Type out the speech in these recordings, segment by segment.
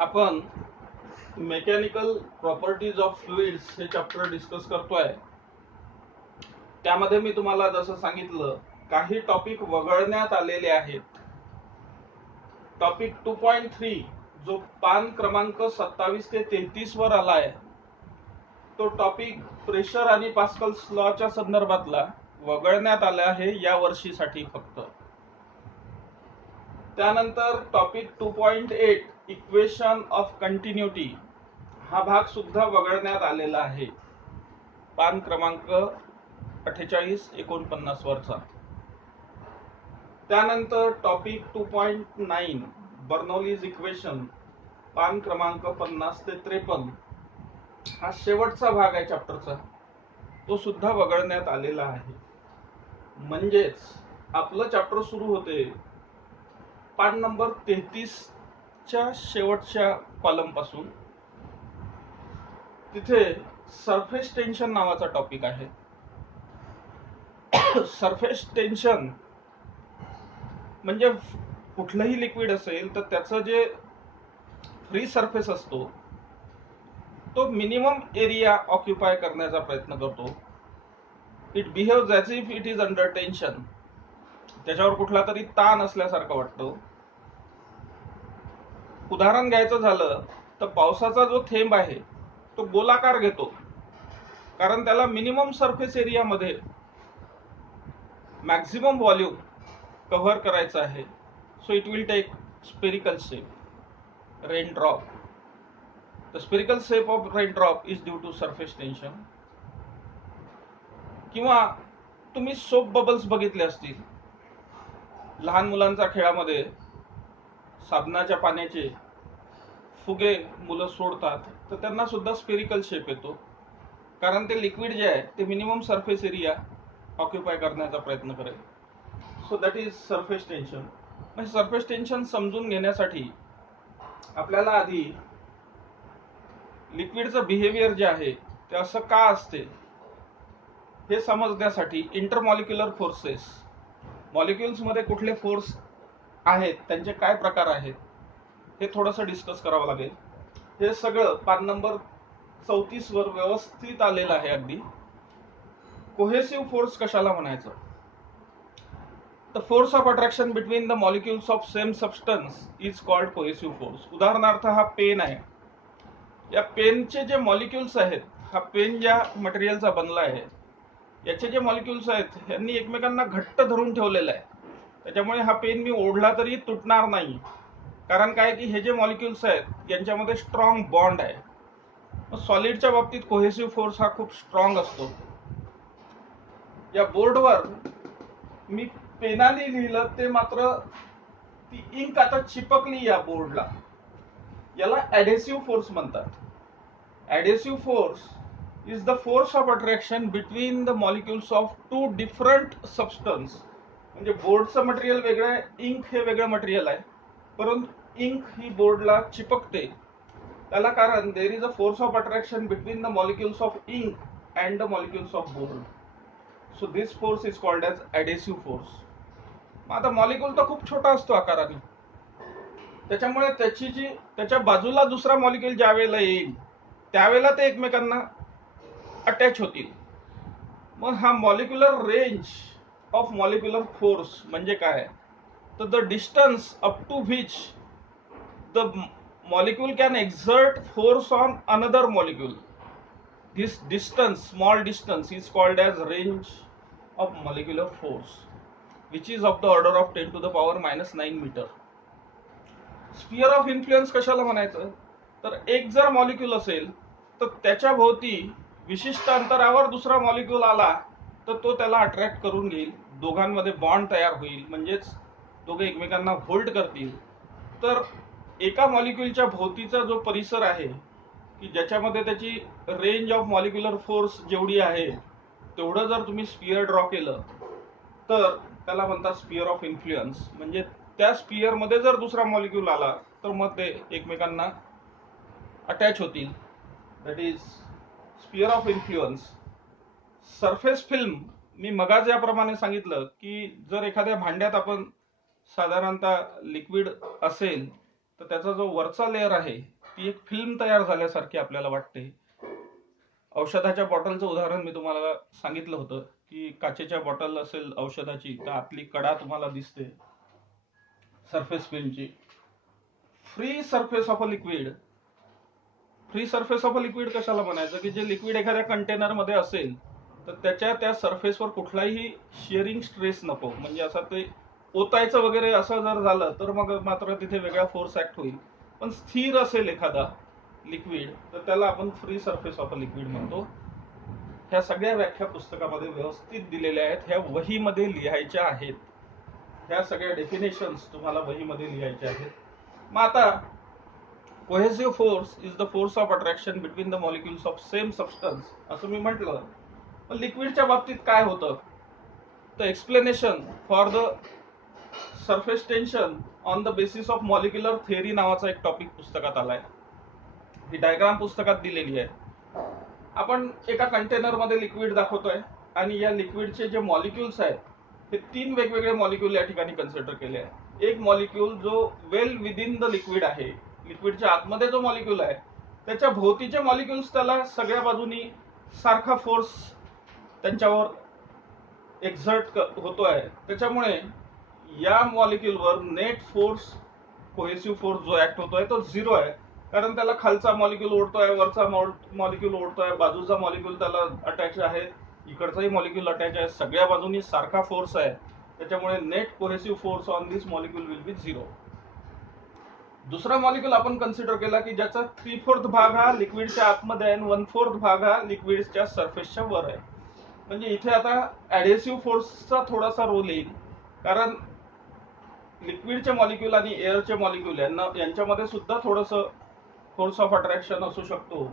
आपण mechanical properties of fluids हे chapter discuss करतोय. त्यामध्ये मी तुम्हाला जसं सांगितलं काही टॉपिक वगळण्यात आलेले आहेत. टॉपिक 2.3 जो पान क्रमांक 27 ते 33 वर आलाय तो टॉपिक प्रेशर आणि पास्कल्स लॉच्या संदर्भातला वगळण्यात आला आहे या वर्षीसाठी फक्त. त्यानंतर टॉपिक 2.8 इक्वेशन ऑफ कंटिन्युटी हा भाग सुद्धा वगळण्यात आलेला आहे पान क्रमांक 48-49 वरचा. त्यानंतर टॉपिक 2.9 बर्नौलीज इक्वेशन पान क्रमांक 50 ते 53 हा शेवटचा भाग आहे चॅप्टरचा, तो सुद्धा वगळण्यात आलेला आहे. म्हणजेच आपलं चॅप्टर सुरू होते पान नंबर 33 च्या शेवटच्या कॉलम पासून. तिथे सरफेस टेन्शन नावाचा टॉपिक आहे. सरफेस टेन्शन म्हणजे कुठलंही लिक्विड असेल तर त्याचं जे फ्री सरफेस असतो तो मिनिमम एरिया ऑक्युपाय करण्याचा प्रयत्न करतो. It behaves as if it is under tension. त्याच्यावर कुठला तरी ताण असल्यासारखं वाटतो. उदाहरण घ्यायचं झालं तर पावसाचा जो थेंब आहे तो गोलाकार घेतो कारण त्याला मिनिमम सरफेस एरियामध्ये मॅक्झिमम व्हॉल्यूम कव्हर करायचं आहे. So it will take spherical shape. Raindrop, the spherical shape of raindrop is due to surface tension. किंवा तुम्ही सोप बबल्स बघितले असतील लहान मुलांच्या खेळामध्ये. साबणाच्या पाण्याचे फुगे मुलं सोडतात तर त्यांना सुद्धा स्पेरिकल शेप येतो कारण ते लिक्विड जे आहे ते मिनिमम सरफेस एरिया ऑक्युपाय करण्याचा प्रयत्न करेल. So that is surface tension. म्हणजे सरफेस टेन्शन समजून घेण्यासाठी आपल्याला आधी लिक्विडचं बिहेवियर जे आहे ते असं का असते हे समजण्यासाठी इंटरमॉलिक्युलर फोर्सेस, मॉलिक्युल्स मध्ये कुठले फोर्स आहेत त्यांचे काय प्रकार आहेत हे थोडंसं डिस्कस करावं लागेल. हे सगळं पान नंबर 34 वर व्यवस्थित आलेलं आहे अगदी. कोहेसिव्ह फोर्स कशाला म्हणायचं? The force of attraction between the molecules of same substance is called cohesive force. उदाहरणार्थ हा पेन आहे. या पेनचे जे मॉलिक्युल्स आहेत, हा पेन ज्या मटेरियलचा बनला आहे याचे जे मॉलिक्युल्स आहेत यांनी एकमेकांना घट्ट धरून ठेवलेलं आहे. त्याच्यामुळे हा पेन मी ओढला तरी तुटणार नाही. कारण काय की हे जे मॉलिक्युल्स आहेत यांच्यामध्ये स्ट्रॉंग बॉन्ड आहे. सॉलिडच्या बाबतीत कोहेसिव्ह फोर्स हा खूप स्ट्रॉंग असतो. या बोर्डवर मी पेनाने लिहिलं ते मात्र ती इंक आता चिपकली या बोर्डला, याला ॲडेसिव्ह फोर्स म्हणतात. ॲडेसिव्ह force is the force of attraction between the molecules of two different substance. म्हणजे बोर्डचं मटेरियल वेगळं आहे, इंक हे वेगळं मटेरियल आहे, परंतु इंक ही बोर्डला चिपकते. त्याला कारण there is a force of attraction between the molecules of ink and the molecules of board. So this force is called as adhesive force. मग आता मॉलिक्युल तर खूप छोटा असतो आकाराने, त्याच्यामुळे त्याच्या बाजूला दुसरा मॉलिक्युल ज्या वेळेला येईल त्यावेळेला ते एकमेकांना अटॅच होतील. मग हा molecular range of molecular force म्हणजे काय? तर the distance up to which the molecule can exert force on another molecule. This distance, small distance, is called as range of molecular force which is of the order of 10 to the power -9 metre. Sphere of influence कशाला म्हणायचं? तर एक जर molecule असेल तर त्याच्या भोवती विशिष्ट अंतरावर दुसरा मॉलिक्यूल आला तर तो त्याला अट्रॅक्ट करून घेईल. दोघांमध्ये बॉन्ड तयार होईल, म्हणजेच दोघे एकमेकांना होल्ड करतील. तर एका मॉलिक्यूलच्या भोवतीचा जो परिसर आहे की ज्याच्यामध्ये त्याची रेंज ऑफ मॉलिक्युलर फोर्स जेवढी आहे तेवढं जर तुम्ही स्फिअर ड्रॉ केलं तर त्याला म्हणतात स्फिअर ऑफ इन्फ्लुएन्स. म्हणजे त्या स्फिअर मध्ये जर दुसरा मॉलिक्यूल आला तर मग ते एकमेकांना अटॅच होतील. That is sphere of influence. Surface film मी मगाच याप्रमाणे सांगितलं की जर एखाद्या भांड्यात आपण साधारणतः लिक्विड असेल तर त्याचा जो वरचा लेअर आहे ती एक फिल्म तयार झाल्यासारखी आपल्याला वाटते. औषधाच्या बॉटलचं उदाहरण मी तुम्हाला सांगितलं होतं की काचेच्या बॉटल असेल औषधाची तर आतली कडा तुम्हाला दिसते सरफेस फिल्मची. Free surface of a liquid, free surface of a liquid कशाला म्हणायचं की जे लिक्विड एखाद्या कंटेनर मध्ये असेल तर त्या सरफेसवर कुठलाही शिअरिंग स्ट्रेस नको, म्हणजे असं ते ओतायचं वगैरे असं जर झालं तर मग मात्र तिथे वेगळा फोर्स ऍक्ट होईल. पण स्थिर असेल एखादा लिक्विड तर त्याला आपण free surface of a liquid म्हणतो. ह्या सगळ्या व्याख्या पुस्तकामध्ये व्यवस्थित दिलेल्या आहेत, ह्या वहीमध्ये लिहायच्या आहेत. ह्या सगळ्या डेफिनेशन्स तुम्हाला वहीमध्ये लिहायच्या आहेत. मग आता cohesive force is the force of attraction between the molecules of same substance असं मी म्हटलं. पण लिक्विडच्या बाबतीत काय होतं तर explanation for the surface tension on the basis of molecular theory नावाचा एक टॉपिक पुस्तकात आलाय. ही डायग्राम पुस्तकात दिलेली आहे. आपण एका कंटेनर मध्ये लिक्विड दाखवतोय आणि या लिक्विडचे जे मॉलिक्युल्स आहेत ते 3 वेगवेगळे मॉलिक्युल या ठिकाणी कन्सिडर केले आहे. एक मॉलिक्युल जो वेल विदिन द लिक्विड आहे, लिक्विडच्या आतमध्ये जो मॉलिक्युल आहे त्याच्या भोवतीचे मॉलिक्युल्स त्याला सगळ्या बाजूनी सारखा फोर्स त्यांच्यावर एक्झर्ट होतोय. त्याच्यामुळे या मॉलिक्युलवर नेट फोर्स, कोहेसिव्ह फोर्स जो ऍक्ट होतोय तो 0 आहे, कारण त्याला खालचा मॉलिक्युल ओढतोय, वरचा मॉलिक्युल ओढतोय, बाजूचा मॉलिक्युल त्याला अटॅच आहे, इकडचाही मॉलिक्युल अटॅच आहे, सगळ्या बाजूनी सारखा फोर्स आहे. त्याच्यामुळे net cohesive force on this molecule will be 0. दुसरा मॉलिक्युल आपण कन्सिडर केला की ज्याचा 3/4 भाग हा लिक्विडच्या आतमध्ये आहे आणि 1/4 भाग हा लिक्विडच्या सरफेसच्या वर आहे. म्हणजे इथे आता ऍडेसिव्ह फोर्सचा थोडासा रोल येईल, कारण लिक्विडचे मॉलिक्युल आणि एअरचे मॉलिक्युल यांच्यामध्ये सुद्धा थोडंसं फोर्स ऑफ अट्रॅक्शन असू शकतो.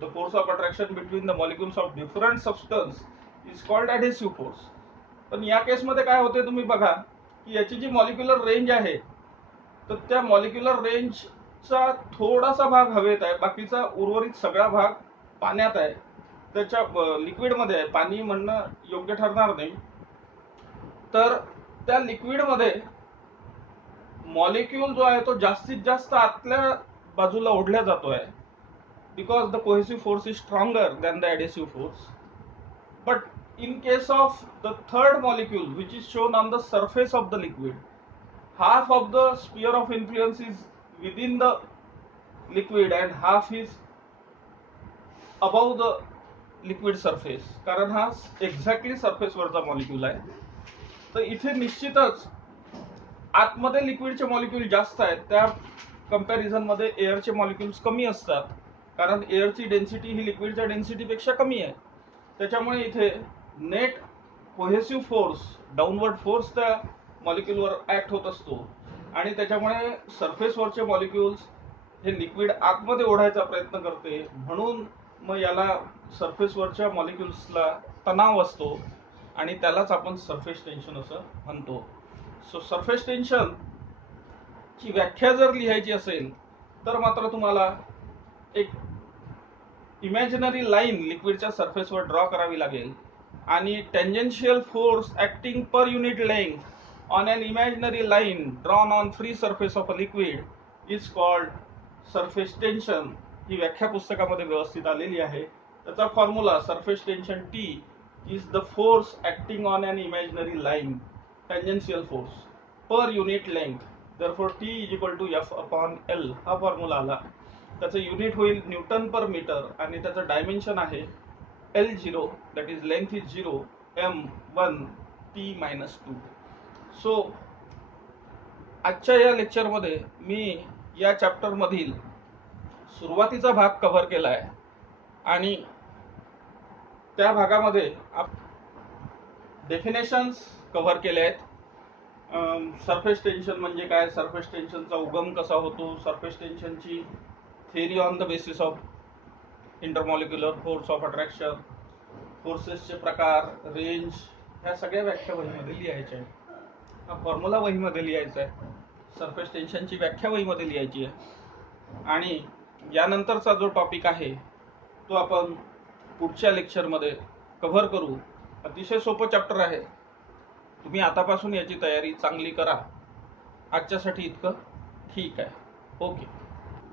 The force of attraction between the molecules of different substance is called adhesive force. पण या केसमध्ये काय होते तुम्ही बघा की याची जी मॉलिक्युलर रेंज आहे तर त्या मॉलिक्युलर रेंजचा थोडासा भाग हवेत आहे, बाकीचा उर्वरित सगळा भाग पाण्यात आहे, त्याच्या लिक्विडमध्ये आहे. पाणी म्हणणं योग्य ठरणार नाही. तर त्या लिक्विडमध्ये मॉलिक्यूल जो आहे तो जास्तीत जास्त आतल्या बाजूला ओढल्या जातोय, because the cohesive force is stronger than the adhesive force. But in case of the third molecule which is shown on the surface of the liquid, half of the sphere of influence is within the liquid and half is above the liquid surface, कारण हा exactly surface वरचा molecule आहे. तर इथे निश्चितच आतमध्ये लिक्विडचे molecule जास्त आहेत, त्या कंपॅरिझन मध्ये एअरचे मॉलिक्युल्स कमी असतात, कारण एअरची डेन्सिटी ही लिक्विडच्या डेन्सिटीपेक्षा कमी आहे. त्याच्यामुळे इथे net cohesive force, downward force त्या मॉलिक्यूलवर ऍक्ट होत असतो आणि त्याच्यामुळे सरफेसवरचे मॉलिक्युल्स हे लिक्विड आतमध्ये ओढायचा प्रयत्न करते, म्हणून मग याला सरफेसवरच्या मॉलिक्युल्सला तणाव असतो आणि त्यालाच आपण सरफेस टेन्शन असं म्हणतो. सो सरफेस टेन्शन ची व्याख्या जर लिहायची असेल तर मात्र तुम्हाला एक इमॅजिनरी लाईन लिक्विडच्या सरफेसवर ड्रॉ करावी लागेल आणि tangential force acting per unit length on an imaginary line drawn on free surface of a liquid is called surface tension. ही व्याख्या पुस्तकामध्ये व्यवस्थित आलेली आहे. त्याचा formula surface tension T is the force acting on an imaginary line, tangential force per unit length, therefore T is equal to F/L हा formula आला. त्याचं युनिट होईल न्यूटन पर मीटर आणि त्याचं डायमेन्शन आहे L0, that is length is 0, m1 t-2. So आजच्या या लेक्चरमध्ये मी या चॅप्टर मधील सुरुवातीचा भाग कव्हर केला आहे आणि त्या भागामध्ये डेफिनेशन्स कव्हर केले आहेत. सरफेस टेन्शन म्हणजे काय, सरफेस टेन्शनचा उगम कसा होतो, सरफेस टेन्शनची theory on the basis of intermolecular force of attraction, फोर्सेसचे प्रकार, रेंज, ह्या सगळ्या व्याख्या वहीमध्ये लिहायच्या आहेत. हा फॉर्म्युला वहीमध्ये लिहायचा आहे, सरफेस टेन्शनची व्याख्या वहीमध्ये लिहायची आहे. आणि यानंतरचा जो टॉपिक आहे तो आपण पुढच्या लेक्चरमध्ये कव्हर करू. अतिशय सोपं चॅप्टर आहे, तुम्ही आतापासून याची तयारी चांगली करा. आजच्यासाठी इतकं ठीक आहे. ओके.